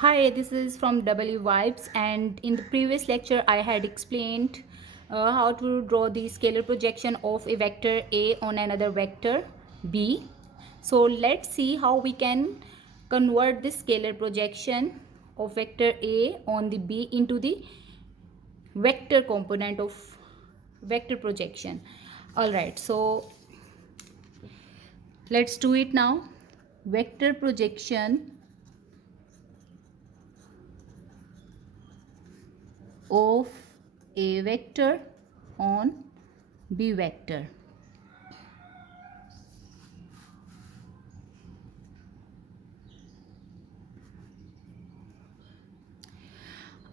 Hi, this is from eevibes, and in the previous lecture I had explained how to draw the scalar projection of a vector A on another vector B. So let's see how we can convert this scalar projection of vector A on the B into the vector component of vector projection. Alright, so let's do it now. Vector projection of A vector on B vector.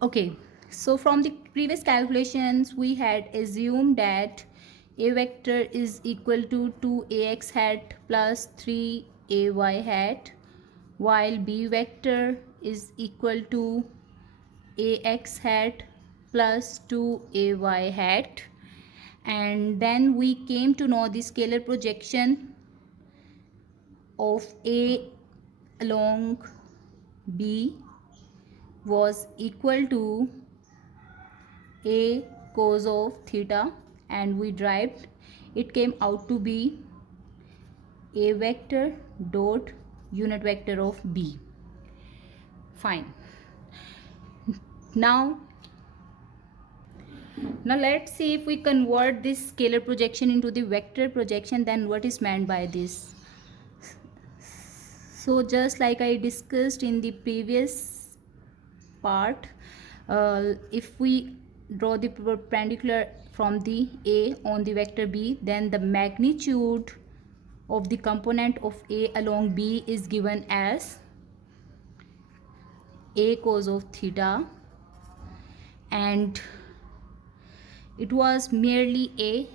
Okay, so from the previous calculations we had assumed that A vector is equal to 2ax hat plus 3ay hat, while B vector is equal to ax hat plus 2ay hat. And then we came to know the scalar projection of A along B was equal to A cos of theta, and we derived it came out to be A vector dot unit vector of B. Fine. Now let's see if we convert this scalar projection into the vector projection, then what is meant by this. So just like I discussed in the previous part, if we draw the perpendicular from the A on the vector B, then the magnitude of the component of A along B is given as A cos of theta, and it was merely a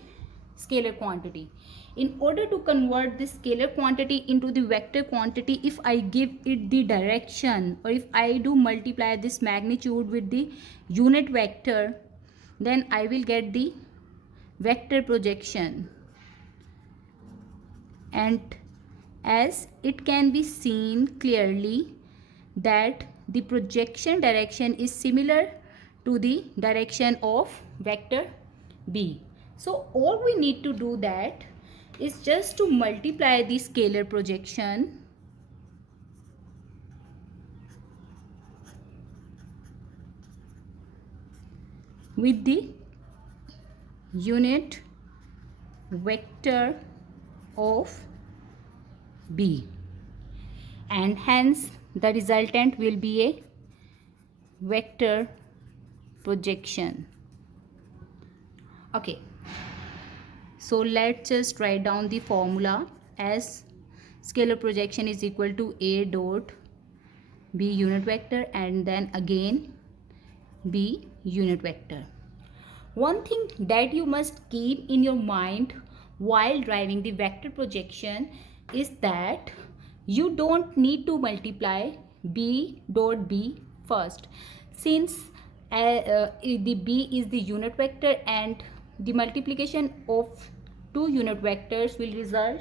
scalar quantity. In order to convert this scalar quantity into the vector quantity, if I give it the direction, or if I do multiply this magnitude with the unit vector, then I will get the vector projection. And as it can be seen clearly that the projection direction is similar to the direction of vector B. So all we need to do that is just to multiply the scalar projection with the unit vector of B, and hence the resultant will be a vector projection. Okay, so let's just write down the formula as scalar projection is equal to A dot B unit vector and then again B unit vector. One thing that you must keep in your mind while driving the vector projection is that you don't need to multiply B dot B first, since the B is the unit vector and the multiplication of two unit vectors will result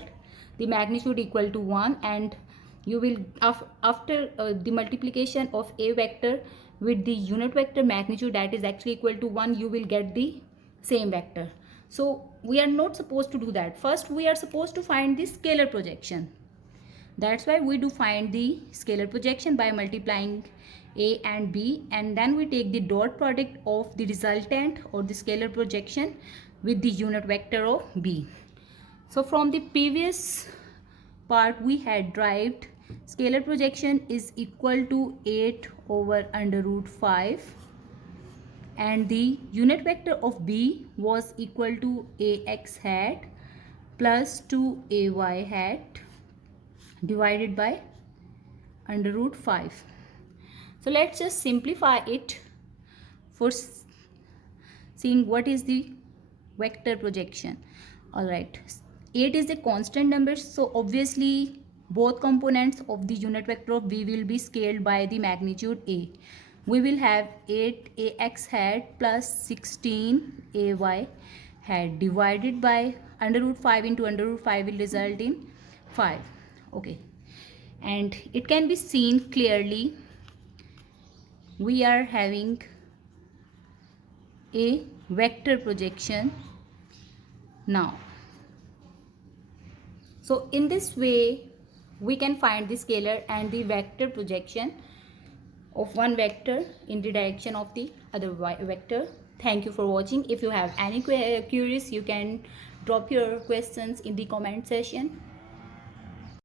the magnitude equal to 1, and you will after the multiplication of A vector with the unit vector magnitude that is actually equal to 1, you will get the same vector. So we are not supposed to do that. First we are supposed to find the scalar projection. That's why we do find the scalar projection by multiplying A and B, and then we take the dot product of the resultant or the scalar projection with the unit vector of B. So from the previous part we had derived scalar projection is equal to 8 over under root 5, and the unit vector of B was equal to ax hat plus 2ay hat divided by under root 5. So let's just simplify it for seeing what is the vector projection. Alright, 8 is a constant number, so obviously both components of the unit vector of B will be scaled by the magnitude A. We will have 8ax hat plus 16ay hat divided by under root 5 into under root 5 will result in 5. Okay, and it can be seen clearly we are having a vector projection now. So in this way we can find the scalar and the vector projection of one vector in the direction of the other vector. Thank you for watching. If you have any queries, you can drop your questions in the comment section.